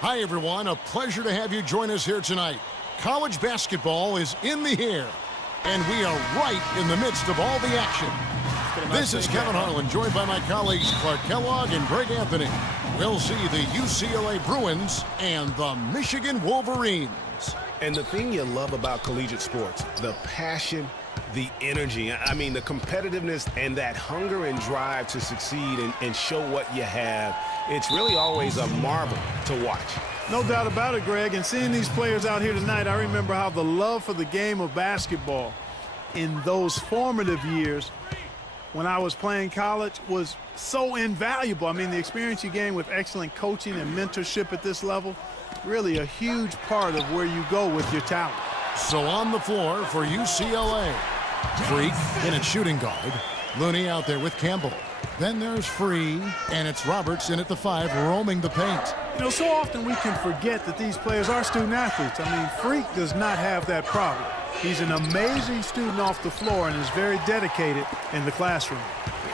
Hi, everyone. A pleasure to have you join us here tonight. College basketball is in the air, and we are right in the midst of all the action. This is Kevin Harlan, joined by my colleagues Clark Kellogg and Greg Anthony. We'll see the UCLA Bruins and the Michigan Wolverines. And the thing you love about collegiate sports, the passion, the energy, I mean, the competitiveness and that hunger and drive to succeed and show what you have, it's really always a marvel to watch. No doubt about it, Greg. And seeing these players out here tonight, I remember how the love for the game of basketball in those formative years when I was playing college was so invaluable. I mean, the experience you gain with excellent coaching and mentorship at this level, really a huge part of where you go with your talent. So on the floor for UCLA, Freak in at shooting guard. Looney out there with Campbell. Then there's Free, and it's Roberts in at the 5, roaming the paint. You know, so often we can forget that these players are student athletes. I mean, Freak does not have that problem. He's an amazing student off the floor and is very dedicated in the classroom.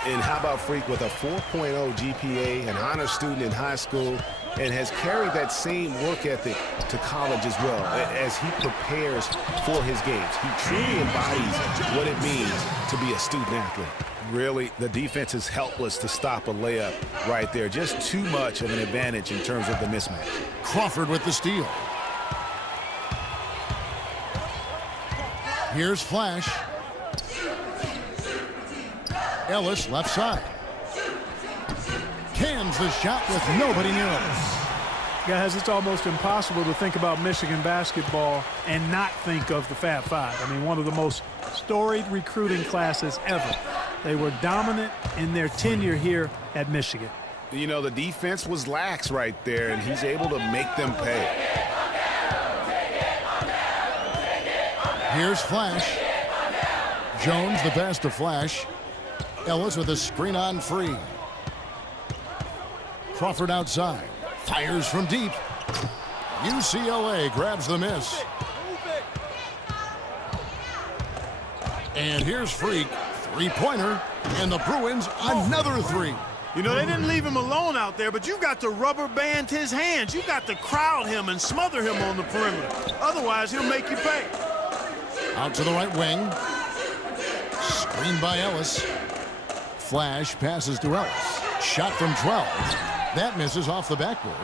And how about Freak with a 4.0 GPA, an honor student in high school, and has carried that same work ethic to college as well as he prepares for his games. He truly embodies what it means to be a student athlete. Really, the defense is helpless to stop a layup right there. Just too much of an advantage in terms of the mismatch. Crawford with the steal. Here's Flash. Ellis left side. Cans the shot with nobody near him. Guys, it's almost impossible to think about Michigan basketball and not think of the Fab Five. I mean, one of the most storied recruiting classes ever. They were dominant in their tenure here at Michigan. You know, the defense was lax right there, and he's able to make them pay. Here's Flash. Jones the pass to Flash. Ellis with a screen on Free. Crawford outside. Fires from deep. UCLA grabs the miss. And here's Freak. Three-pointer. And the Bruins another three. You know, they didn't leave him alone out there, but you got to rubber band his hands. You got to crowd him and smother him on the perimeter. Otherwise, he'll make you pay. Out to the right wing. Screened by Ellis. Flash passes to Ellis. Shot from 12. That misses off the backboard.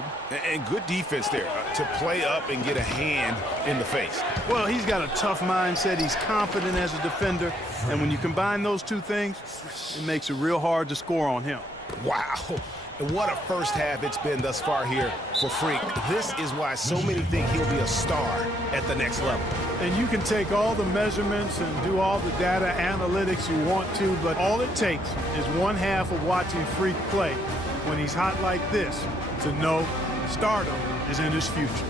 And good defense there to play up and get a hand in the face. Well, he's got a tough mindset. He's confident as a defender. And when you combine those two things, it makes it real hard to score on him. Wow. And what a first half it's been thus far here for Freak. This is why so many think he'll be a star at the next level. And you can take all the measurements and do all the data analytics you want to, but all it takes is one half of watching Freak play when he's hot like this to know stardom is in his future.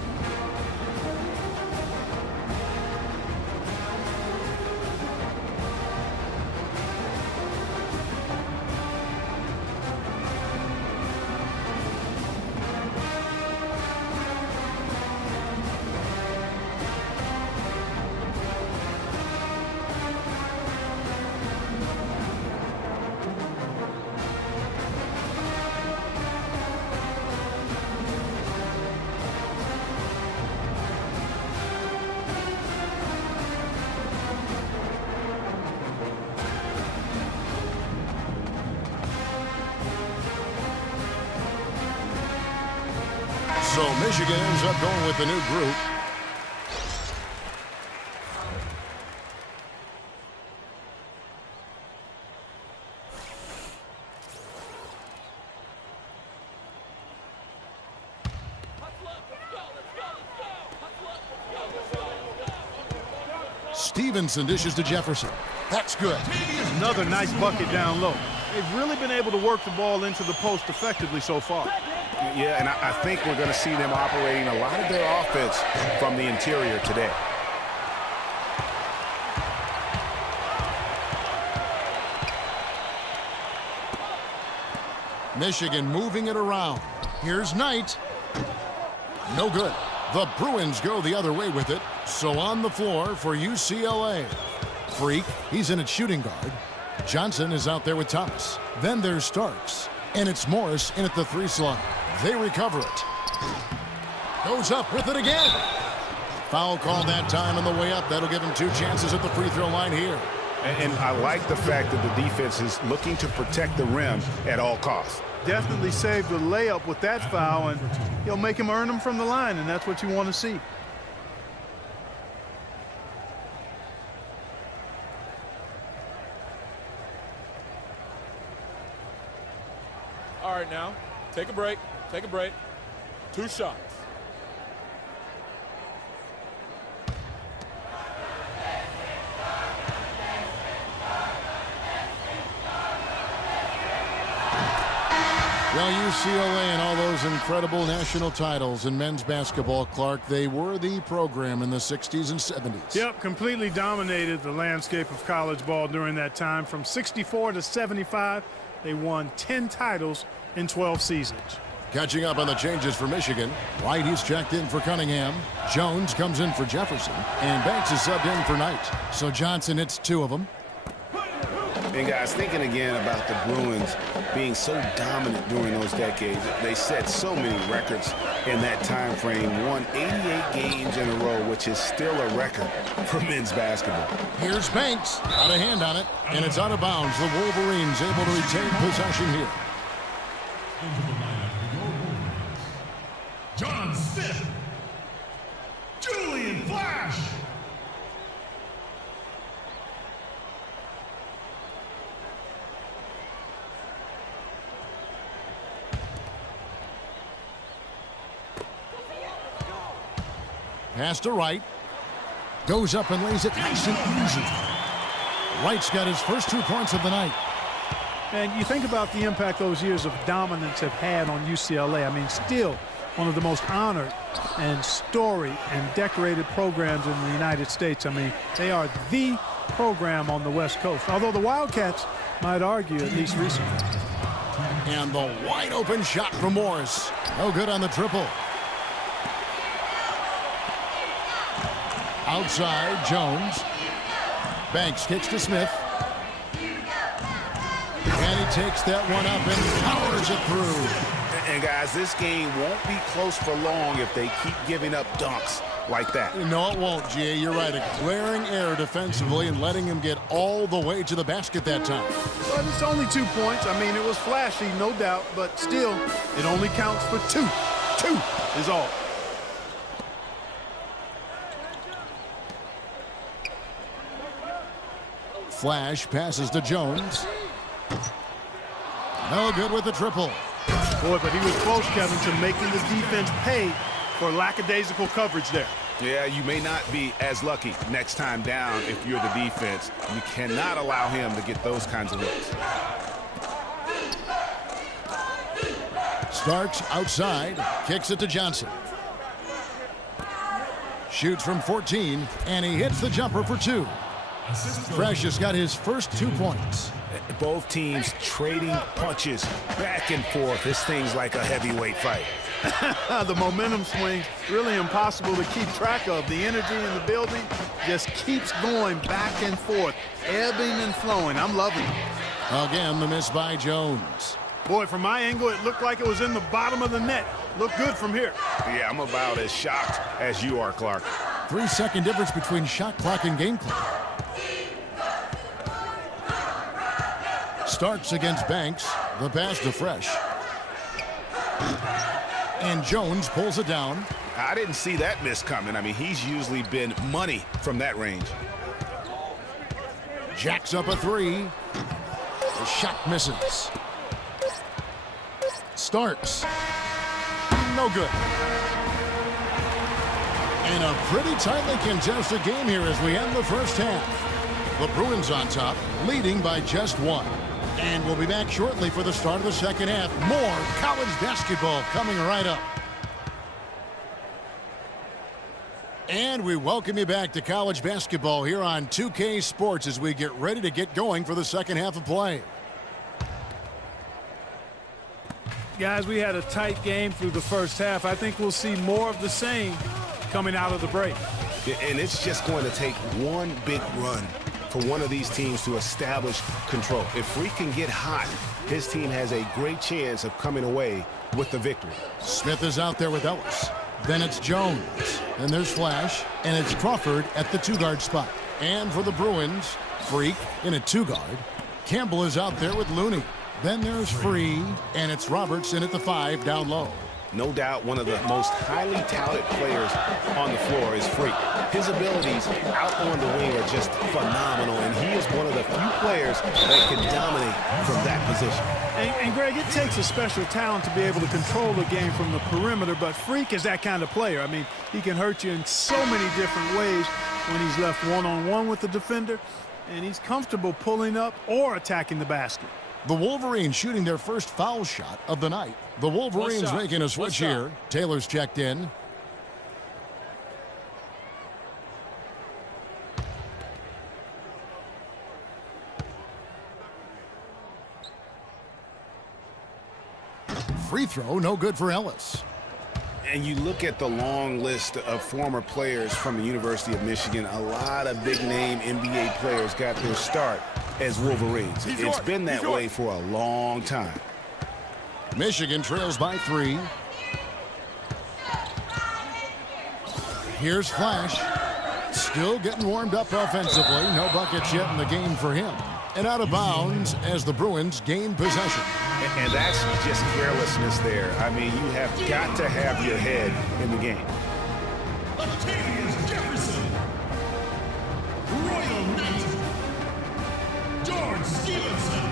So Michigan ends up going with the new group. Stevenson dishes to Jefferson. That's good. Another nice bucket down low. They've really been able to work the ball into the post effectively so far. Yeah, and I think we're going to see them operating a lot of their offense from the interior today. Michigan moving it around. Here's Knight. No good. The Bruins go the other way with it. So on the floor for UCLA. Freak, he's in at shooting guard. Johnson is out there with Thomas. Then there's Starks. And it's Morris in at the 3 slot. They recover it. Goes up with it again. Foul call that time on the way up. That'll give him 2 chances at the free throw line here. And I like the fact that the defense is looking to protect the rim at all costs. Definitely saved the layup with that foul, and he'll make him earn them from the line, and that's what you want to see. All right, now, take a break. Take a break. 2 shots. Well, UCLA and all those incredible national titles in men's basketball, Clark, they were the program in the 60s and 70s. Yep, completely dominated the landscape of college ball during that time. From 64 to 75, they won 10 titles in 12 seasons. Catching up on the changes for Michigan. White, he's checked in for Cunningham. Jones comes in for Jefferson. And Banks is subbed in for Knight. So Johnson hits 2 of them. And guys, thinking again about the Bruins being so dominant during those decades, they set so many records in that time frame, won 88 games in a row, which is still a record for men's basketball. Here's Banks, got a hand on it, and it's out of bounds. The Wolverines able to retain possession here. John Smith, Julian Flash. Pass to Wright. Goes up and lays it nice and easy. Wright's got his first 2 points of the night. And you think about the impact those years of dominance have had on UCLA. I mean, still one of the most honored and storied and decorated programs in the United States. I mean, they are the program on the West Coast, although the Wildcats might argue, at least recently. And the wide open shot from Morris. No good on the triple. Outside, Jones. Banks kicks to Smith. And he takes that one up and powers it through. And guys, this game won't be close for long if they keep giving up dunks like that. No, it won't, G.A. You're right. A glaring error defensively and letting him get all the way to the basket that time. But it's only 2 points. I mean, it was flashy, no doubt, but still, it only counts for 2. 2 is all. Flash passes to Jones. No good with the triple. Boy, but he was close, Kevin, to making the defense pay for lackadaisical coverage there. Yeah, you may not be as lucky next time down if you're the defense. You cannot allow him to get those kinds of looks. Starks outside, kicks it to Johnson. Shoots from 14, and he hits the jumper for 2. Fresh has got his first 2 points. Both teams trading punches back and forth. This thing's like a heavyweight fight. The momentum swings really impossible to keep track of. The energy in the building just keeps going back and forth, ebbing and flowing. I'm loving it. Again, the miss by Jones. Boy, from my angle, it looked like it was in the bottom of the net. Looked good from here. Yeah, I'm about as shocked as you are, Clark. 3-second difference between shot clock and game clock. Starks against Banks. The pass to Fresh. And Jones pulls it down. I didn't see that miss coming. I mean, he's usually been money from that range. Jacks up a 3. The shot misses. Starks. No good. And a pretty tightly contested game here as we end the first half. The Bruins on top, leading by just 1. And we'll be back shortly for the start of the second half. More college basketball coming right up. And we welcome you back to college basketball here on 2K Sports as we get ready to get going for the second half of play. Guys, we had a tight game through the first half. I think we'll see more of the same coming out of the break. And it's just going to take one big run for one of these teams to establish control. If we can get hot, his team has a great chance of coming away with the victory. Smith is out there with Ellis. Then it's Jones. Then there's Flash. And it's Crawford at the 2-guard spot. And for the Bruins, Freak in a 2-guard. Campbell is out there with Looney. Then there's Free. And it's Roberts in at the 5 down low. No doubt one of the most highly touted players on the floor is Freak. His abilities out on the wing are just phenomenal, and he is one of the few players that can dominate from that position. And Greg, it takes a special talent to be able to control the game from the perimeter, but Freak is that kind of player. I mean, he can hurt you in so many different ways when he's left one-on-one with the defender, and he's comfortable pulling up or attacking the basket. The Wolverines shooting their first foul shot of the night. The Wolverines making a switch here. Taylor's checked in. Free throw, no good for Ellis. And you look at the long list of former players from the University of Michigan, a lot of big-name NBA players got their start as Wolverines. It's been that way for a long time. Michigan trails by 3. Here's Flash. Still getting warmed up offensively. No buckets yet in the game for him. And out of bounds as the Bruins gain possession. And that's just carelessness there. I mean, you have got to have your head in the game. Jefferson. Royal Knight. George Stevenson.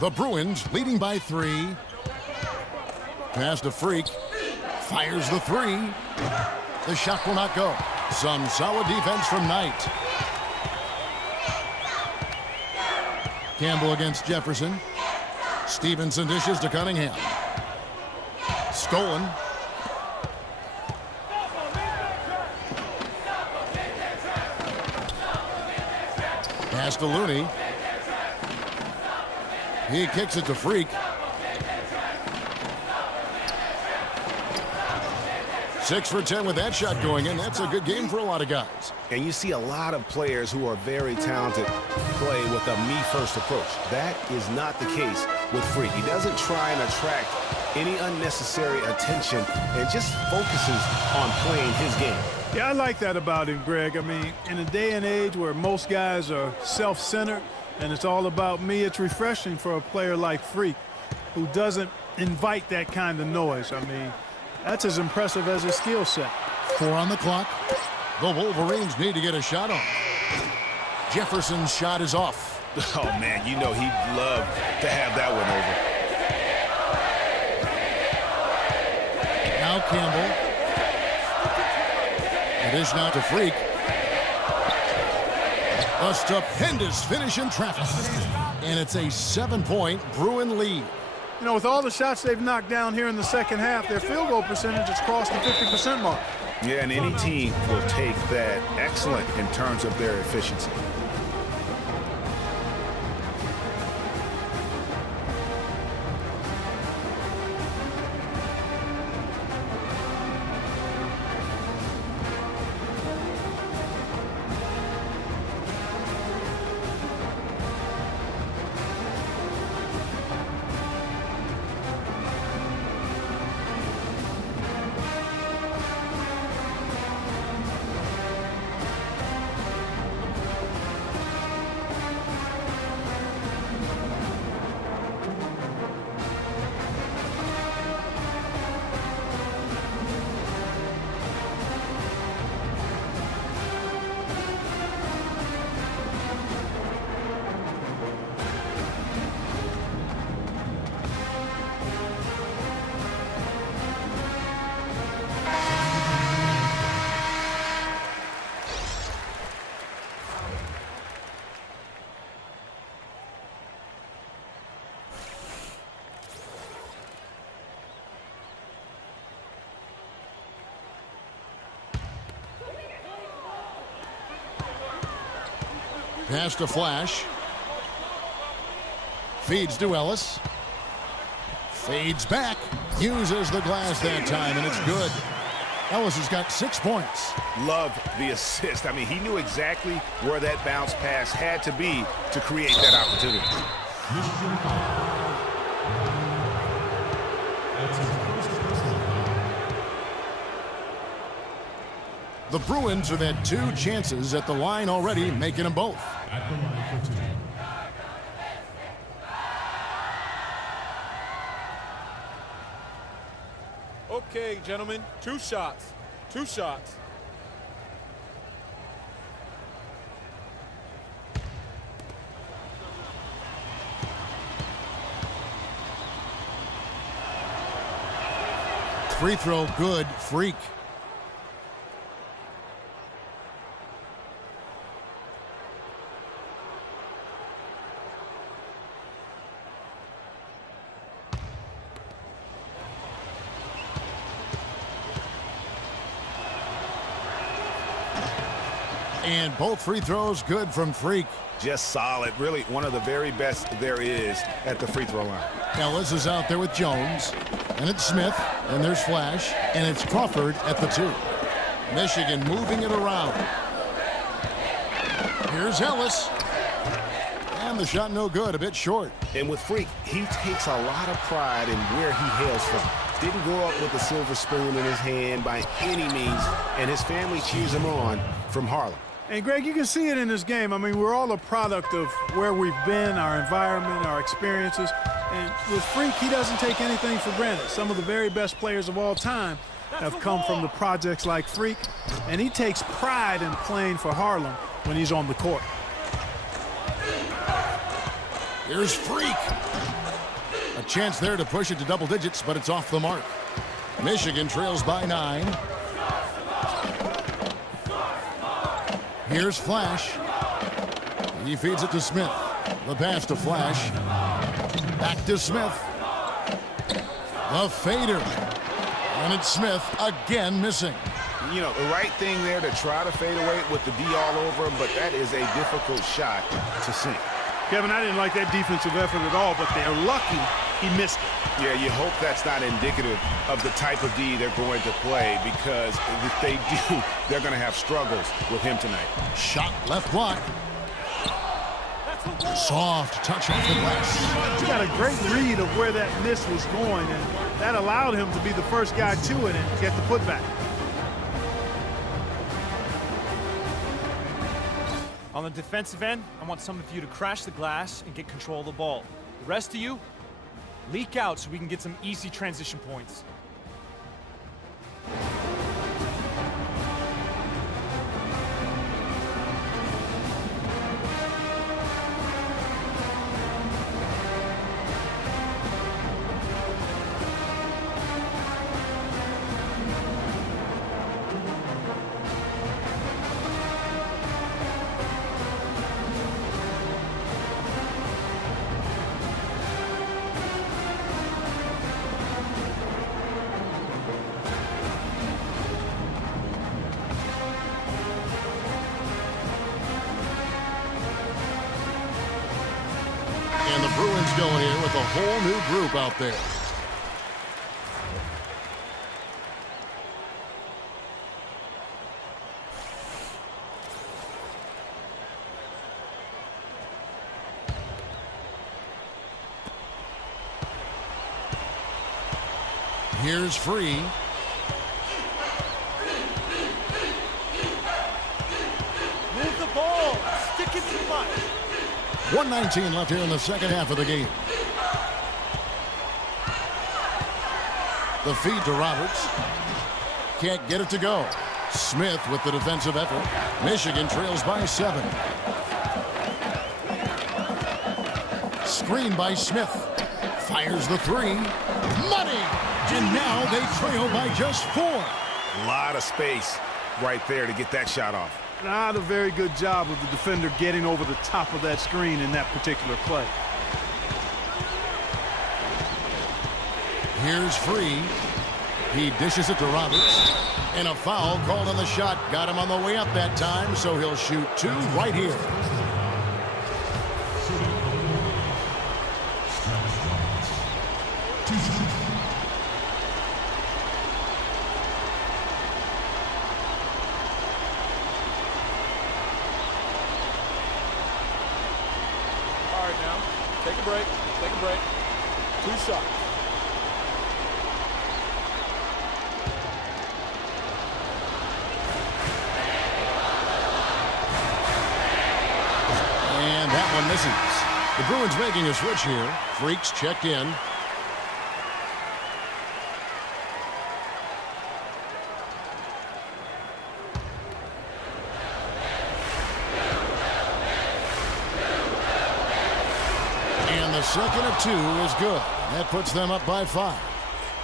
The Bruins leading by 3. Pass to Freak. Fires the 3. The shot will not go. Some solid defense from Knight. Campbell against Jefferson. Stevenson dishes to Cunningham. Stolen. Pass to Looney. He kicks it to Freak. 6 for 10 with that shot going in. That's a good game for a lot of guys. And you see a lot of players who are very talented play with a me-first approach. That is not the case with Freak. He doesn't try and attract any unnecessary attention and just focuses on playing his game. Yeah, I like that about him, Greg. I mean, in a day and age where most guys are self-centered and it's all about me, it's refreshing for a player like Freak who doesn't invite that kind of noise. I mean, that's as impressive as his skill set. 4 on the clock. The Wolverines need to get a shot on. Jefferson's shot is off. Oh, man, you know he'd love to have that one over. Now Campbell. It is now to Freak. A stupendous finish in traffic. And it's a 7-point Bruin lead. You know, with all the shots they've knocked down here in the second half, their field goal percentage has crossed the 50% mark. Yeah, and any team will take that excellent in terms of their efficiency. Pass to Flash. Feeds to Ellis. Fades back. Uses the glass that time, and it's good. Ellis has got 6 points. Love the assist. I mean, he knew exactly where that bounce pass had to be to create that opportunity. The Bruins have had 2 chances at the line already, making them both. At the line for 2. Okay, gentlemen, 2 shots. 2 shots. Free throw good. Freak. And both free throws good from Freak. Just solid. Really one of the very best there is at the free throw line. Ellis is out there with Jones. And it's Smith. And there's Flash. And it's Crawford at the 2. Michigan moving it around. Here's Ellis. And the shot no good. A bit short. And with Freak, he takes a lot of pride in where he hails from. Didn't grow up with a silver spoon in his hand by any means. And his family cheers him on from Harlem. And, Greg, you can see it in this game. I mean, we're all a product of where we've been, our environment, our experiences. And with Freak, he doesn't take anything for granted. Some of the very best players of all time have come from the projects like Freak. And he takes pride in playing for Harlem when he's on the court. Here's Freak. A chance there to push it to double digits, but it's off the mark. Michigan trails by 9. Here's Flash. He feeds it to Smith. The pass to Flash. Back to Smith. The fader. And it's Smith again missing. You know, the right thing there to try to fade away with the D all over him, but that is a difficult shot to sink. Kevin, I didn't like that defensive effort at all, but they're lucky he missed it. Yeah, you hope that's not indicative of the type of D they're going to play, because if they do, they're going to have struggles with him tonight. Shot left block. Soft touch off the glass. He got a great read of where that miss was going, and that allowed him to be the first guy to it and get the putback. On the defensive end, I want some of you to crash the glass and get control of the ball. The rest of you, leak out so we can get some easy transition points. And the Bruins going here with a whole new group out there. Here's Free. Move the ball! Stick it too much! 1:19 left here in the second half of the game. The feed to Roberts. Can't get it to go. Smith with the defensive effort. Michigan trails by 7. Screen by Smith. Fires the 3. Money! And now they trail by just 4. A lot of space right there to get that shot off. Not a very good job of the defender getting over the top of that screen in that particular play. Here's Free. He dishes it to Roberts. And a foul called on the shot. Got him on the way up that time, so he'll shoot 2 right here. a break. Take a break. 2 shots. And that one misses. The Bruins making a switch here. Freaks checked in. And the second of 2 is good. That puts them up by 5.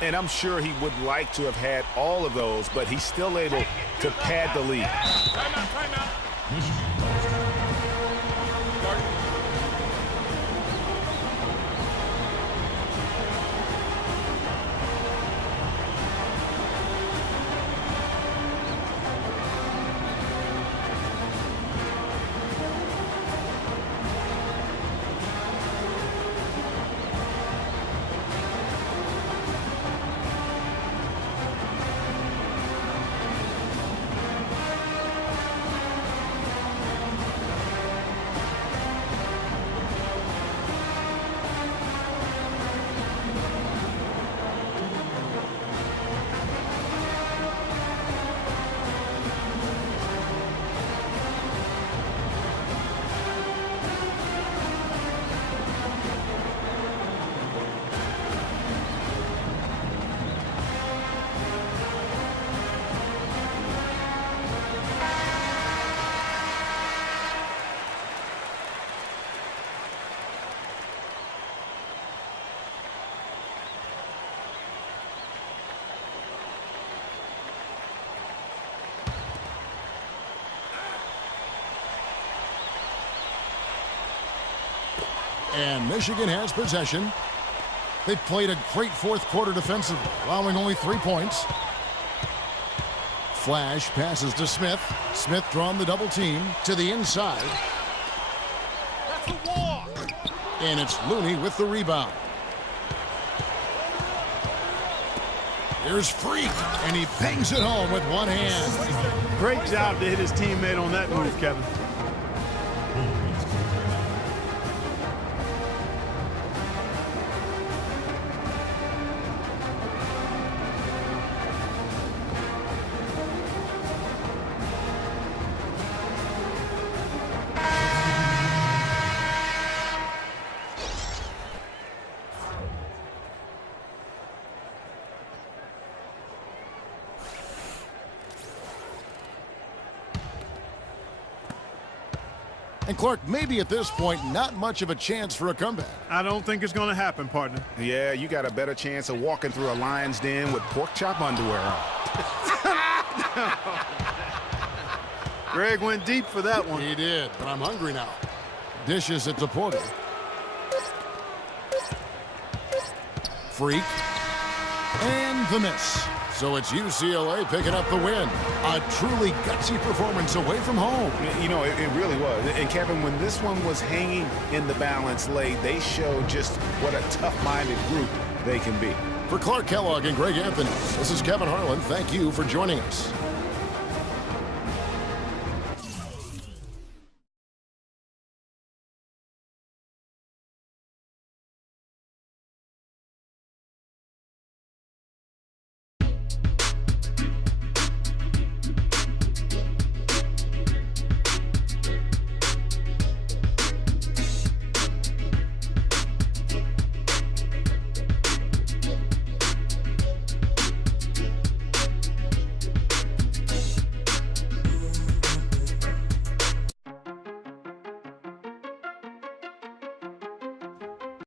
And I'm sure he would like to have had all of those, but he's still able to pad the lead. Timeout, timeout. And Michigan has possession. They've played a great fourth quarter defensively, allowing only 3 points. Flash passes to Smith. Smith drawn the double team to the inside. That's a walk. And it's Looney with the rebound. Here's Freak, and he bangs it home with one hand. Great job to hit his teammate on that move, Kevin. And Clark, maybe at this point, not much of a chance for a comeback. I don't think it's going to happen, partner. Yeah, you got a better chance of walking through a lion's den with pork chop underwear on. Greg went deep for that one. He did, but I'm hungry now. Dishes it to Porter. Freak. And the miss. So it's UCLA picking up the win. A truly gutsy performance away from home. You know, it really was. And Kevin, when this one was hanging in the balance late, they showed just what a tough-minded group they can be. For Clark Kellogg and Greg Anthony, this is Kevin Harlan. Thank you for joining us.